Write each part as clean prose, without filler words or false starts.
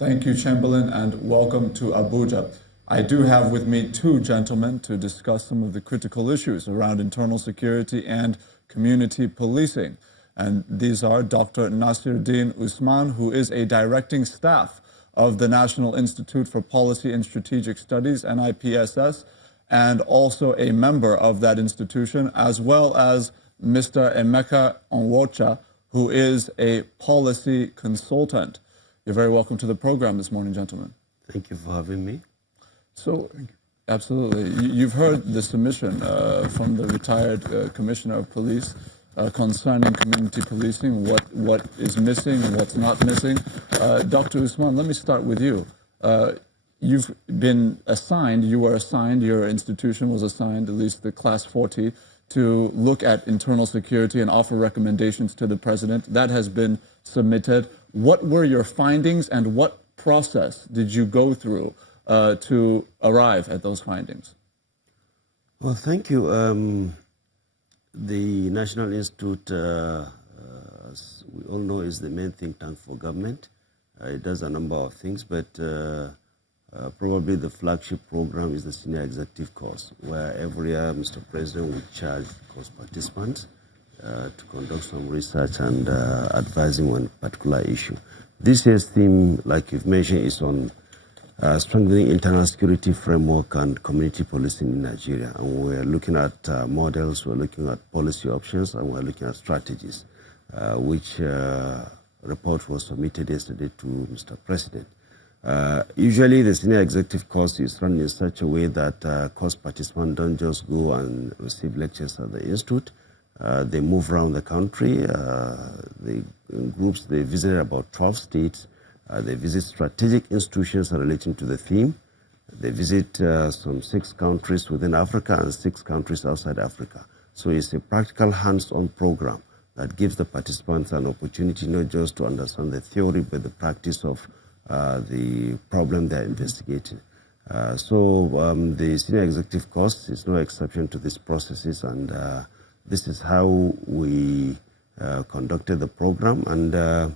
Thank you, Chamberlain, and welcome to Abuja. I do have with me two gentlemen to discuss some of the critical issues around internal security and community policing. And these are Dr. Nasiruddin Usman, who is a directing staff of the National Institute for Policy and Strategic Studies, NIPSS, and also a member of that institution, as well as Mr. Emeka Onwucha, who is a policy consultant. You're very welcome to the program this morning, gentlemen. Thank you for having me. So, absolutely. You've heard the submission from the retired Commissioner of Police concerning community policing, what is missing and what's not missing. Dr. Usman, let me start with you. You've been assigned, your institution was assigned, at least the Class 40, to look at internal security and offer recommendations to the president. That has been submitted. What were your findings and what process did you go through to arrive at those findings? Well, thank you. The National Institute, as we all know, is the main think tank for government. It does a number of things, but probably the flagship program is the Senior Executive Course, where every year Mr. President will charge course participants to conduct some research and advising on a particular issue. This year's theme, like you've mentioned, is on strengthening internal security framework and community policing in Nigeria. And we're looking at models, we're looking at policy options, and we're looking at strategies, which report was submitted yesterday to Mr. President. Usually the Senior Executive Course is run in such a way that course participants don't just go and receive lectures at the Institute. They move around the country. In groups, they visit about 12 states. They visit strategic institutions relating to the theme. They visit some 6 countries within Africa and 6 countries outside Africa. So it's a practical hands-on program that gives the participants an opportunity not just to understand the theory, but the practice of the problem they're investigating. So the Senior Executive Course is no exception to these processes, and this is how we conducted the program. And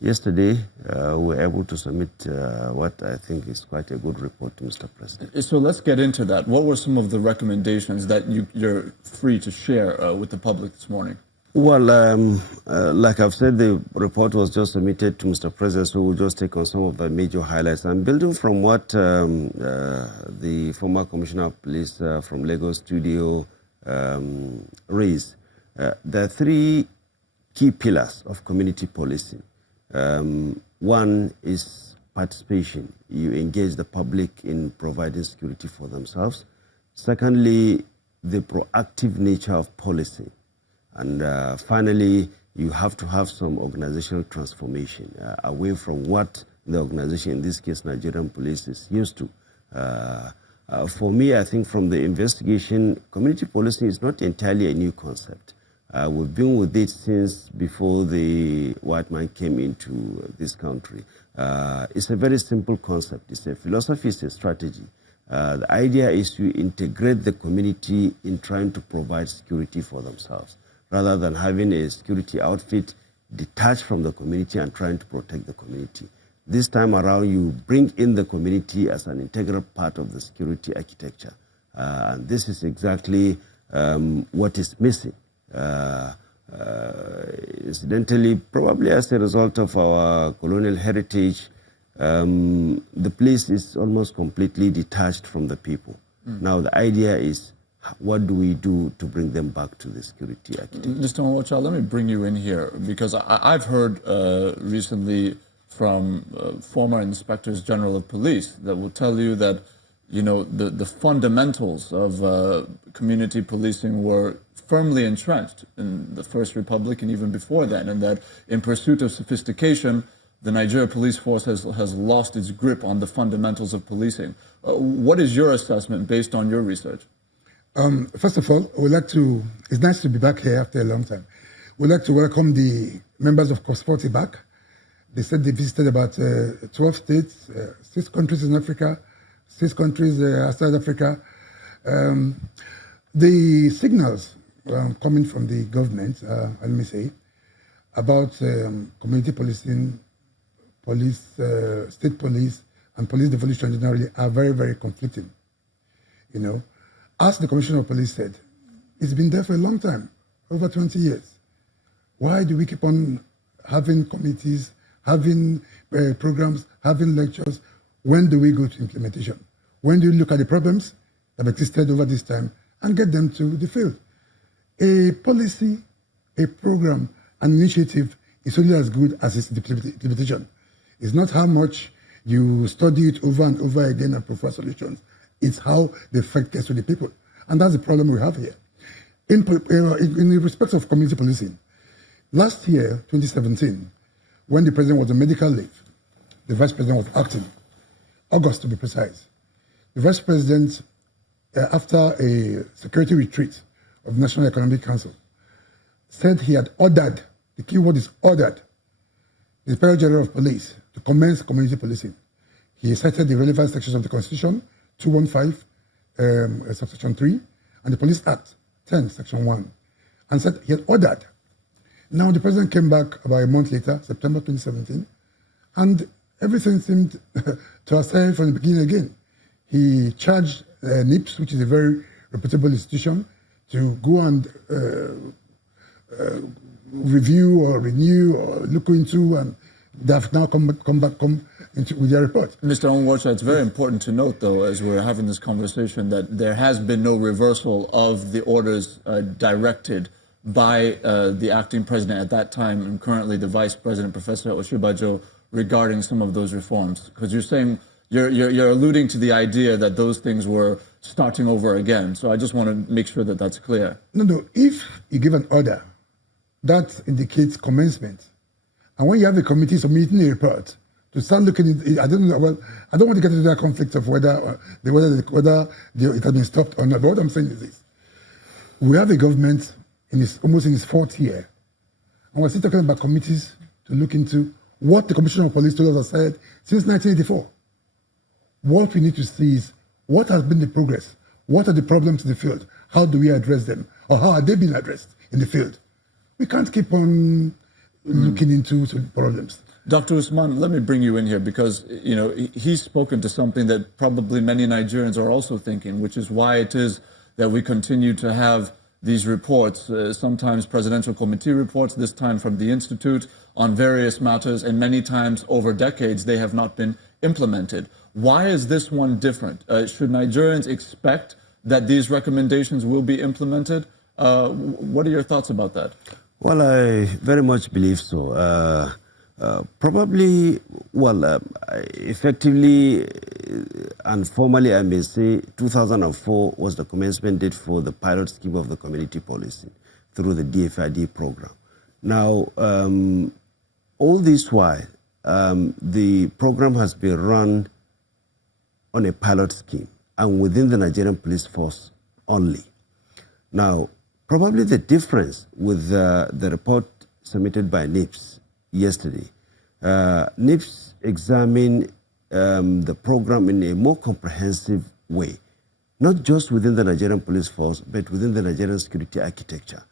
yesterday, we were able to submit what I think is quite a good report to Mr. President. So let's get into that. What were some of the recommendations that you're free to share with the public this morning? Well, like I've said, the report was just submitted to Mr. President, so we'll just take on some of the major highlights. And building from what the former Commissioner of Police from Lagos Studio raised, there are 3 key pillars of community policing. One is participation. You engage the public in providing security for themselves. Secondly, the proactive nature of policing. And finally, you have to have some organizational transformation away from what the organization, in this case, Nigerian Police, is used to. For me, I think from the investigation, community policing is not entirely a new concept. We've been with it since before the white man came into this country. It's a very simple concept. It's a philosophy, it's a strategy. The idea is to integrate the community in trying to provide security for themselves, rather than having a security outfit detached from the community and trying to protect the community. This time around, you bring in the community as an integral part of the security architecture. And this is exactly what is missing. Incidentally, probably as a result of our colonial heritage, the police is almost completely detached from the people. Now, the idea is, what do we do to bring them back to the security architecture? Mr. Onwucha, let me bring you in here, because I've heard recently from former inspectors general of police that will tell you that, you know, the fundamentals of community policing were firmly entrenched in the First Republic and even before then, and that in pursuit of sophistication, the Nigeria police force has lost its grip on the fundamentals of policing. What is your assessment based on your research? First of all, it's nice to be back here after a long time. We'd like to welcome the members of Course 40 back. They said they visited about 12 states, 6 countries in Africa, 6 countries outside Africa. The signals coming from the government, let me say, about community policing police, state police, and police devolution generally are very, very conflicting. You know, as the Commissioner of Police said, it's been there for a long time, over 20 years. Why do we keep on having committees, having programs, having lectures? When do we go to implementation? When do you look at the problems that have existed over this time and get them to the field? A policy, a program, an initiative is only as good as its implementation. It's not how much you study it over and over again and provide solutions. It's how the effect gets to the people. And that's the problem we have here. In respect of community policing, last year, 2017, when the president was on medical leave, the vice president was acting, August to be precise. The vice president, after a security retreat of the National Economic Council, said he had ordered, the key word is ordered, the Inspector General of Police to commence community policing. He cited the relevant sections of the Constitution, 215, subsection 3, and the Police Act, 10, section 1, and said he had ordered. Now the president came back about a month later, September 2017, and everything seemed to have started from the beginning again. He charged NIPS, which is a very reputable institution, to go and review or renew or look into, and they have now come into with their report. Mr. Onwucha, it's very important to note, though, as we're having this conversation, that there has been no reversal of the orders directed by the acting president at that time and currently the vice president, Professor Oshibajo, regarding some of those reforms. Because you're saying, you're alluding to the idea that those things were starting over again. So I just want to make sure that that's clear. No. If you give an order, that indicates commencement. And when you have a committee submitting a report to start looking at it, I don't know. Well, I don't want to get into that conflict of whether it has been stopped or not. But what I'm saying is this: we have a government almost in its fourth year, and we're still talking about committees to look into what the Commissioner of Police told us has said since 1984. What we need to see is what has been the progress, what are the problems in the field, how do we address them, or how are they being addressed in the field. We can't keep on looking into problems. Dr. Usman, let me bring you in here because, you know, he's spoken to something that probably many Nigerians are also thinking, which is why it is that we continue to have these reports, sometimes presidential committee reports, this time from the Institute, on various matters, and many times over decades they have not been implemented. Why is this one different? Should Nigerians expect that these recommendations will be implemented? What are your thoughts about that? Well, I very much believe so. Probably, effectively and formally, I may say 2004 was the commencement date for the pilot scheme of the community policy through the DFID program. Now, all this while, the program has been run on a pilot scheme and within the Nigerian police force only. Now, probably the difference with the report submitted by NIPS yesterday, NIPS examined the program in a more comprehensive way, not just within the Nigerian police force, but within the Nigerian security architecture.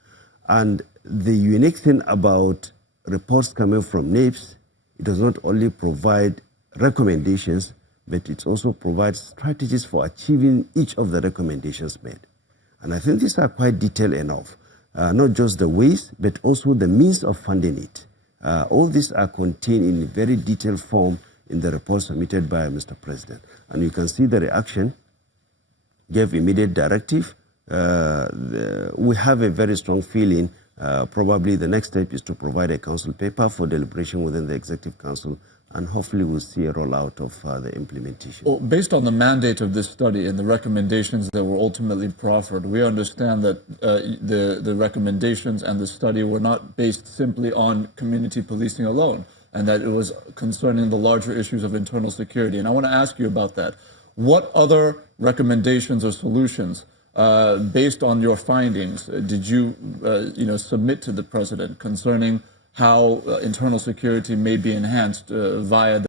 And the unique thing about reports coming from NIPS, it does not only provide recommendations, but it also provides strategies for achieving each of the recommendations made. And I think these are quite detailed enough, not just the ways, but also the means of funding it. All these are contained in a very detailed form in the report submitted by Mr. President. And you can see the reaction, gave immediate directive. We have a very strong feeling, probably the next step is to provide a council paper for deliberation within the Executive Council, and hopefully we'll see a rollout of the implementation. Well, based on the mandate of this study and the recommendations that were ultimately proffered, we understand that the recommendations and the study were not based simply on community policing alone, and that it was concerning the larger issues of internal security. And I want to ask you about that. What other recommendations or solutions, based on your findings, did you, submit to the president concerning how internal security may be enhanced via